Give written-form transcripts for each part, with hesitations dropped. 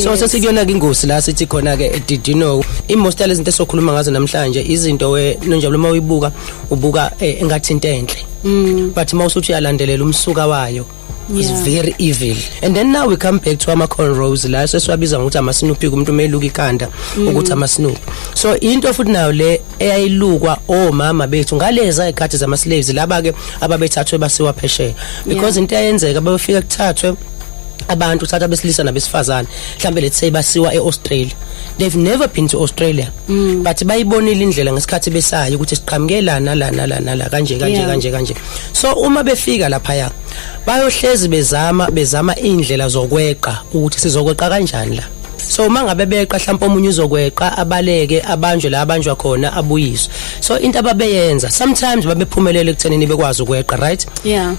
So sesikuyona ke ingosi la sithi khona ke did you know most izinto esokhuluma ngazo namhlanje izinto nonjalo uma uyibuka ubuka engathi into enhle but mawusuthi uyalandelela umsuka wayo is very evil. And then now we come back to ama cornrows la sesiwabiza ngokuthi ama Snoopy umuntu meluka ikhanda ukuthi ama Snoopy. So into futhi nayo le eyayilukwa omama bethu ngaleza ikhathi zama slaves laba ke ababethathwe basiwa phesheya because into eyenzeka babefika kuthathwe abantu uthatha besilisa nabesifazane mhlambe let's say basiwa eAustralia. They've never been to Australia but bayibonile indlela ngesikhathi besayo ukuthi siqhamkelana la kanje. So uma befika lapha ya bayohlezi bezama indlela zokweqa ukuthi sizokweqa kanjani la. So mangabe beqa mhlawumbe omunye uzokweqa abaleke abanjwe la abanjwa khona abuyiswe. So into ababeyenza sometimes babephumelele ekuthenini bekwazi ukweqa, right?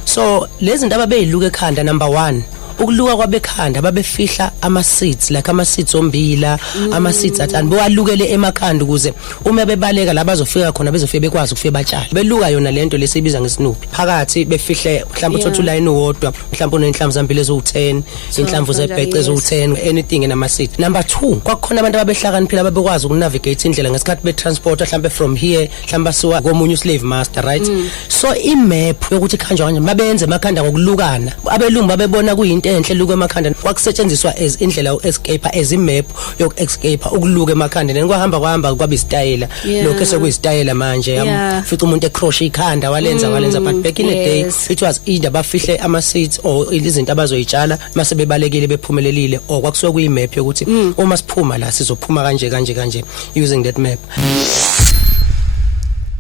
So lezi zinto ababeyiluka ekhanda number 1 ukuluka kwabekhanda babefihla ama seeds like ama seeds ombila ama seeds athani bewalukele emakhanda ukuze uma bebaleka la bazofika khona bezofike bekwazi ukufika batshala beluka yona lento lesibiza ngeSnoopy phakathi befihle mhlawumbe uthatha uline uwodwa mhlawumbe unenhlamvu zambili ezo10 inhlamvu zebhece ezo10 anything enama seeds. Number 2 kwakukhona abantu ababehlakaniphila ababekwazi ukunavigate indlela ngesikhathi betransport mhlawumbe from here mhlawumbe siwa komunye slave master, right? So imap yokuthi khanjwa kanje babenze emakhanda ngokulukana abelungu babebona kuyinto enhle luka emakhanda kwakusetshenziswa as indlela escape as imap yok escape ukuluka emakhanda nenkwahamba kwaba istyle lokho sekuyistyle manje fica umuntu ecrochet ikhanda walenza but back in the day it was either bafihle ama seeds or izinto abazoyitshala mase bebalekile bephumelelile or kwakusuka kuyimap yokuthi uma siphuma la sizophuma kanje using that map.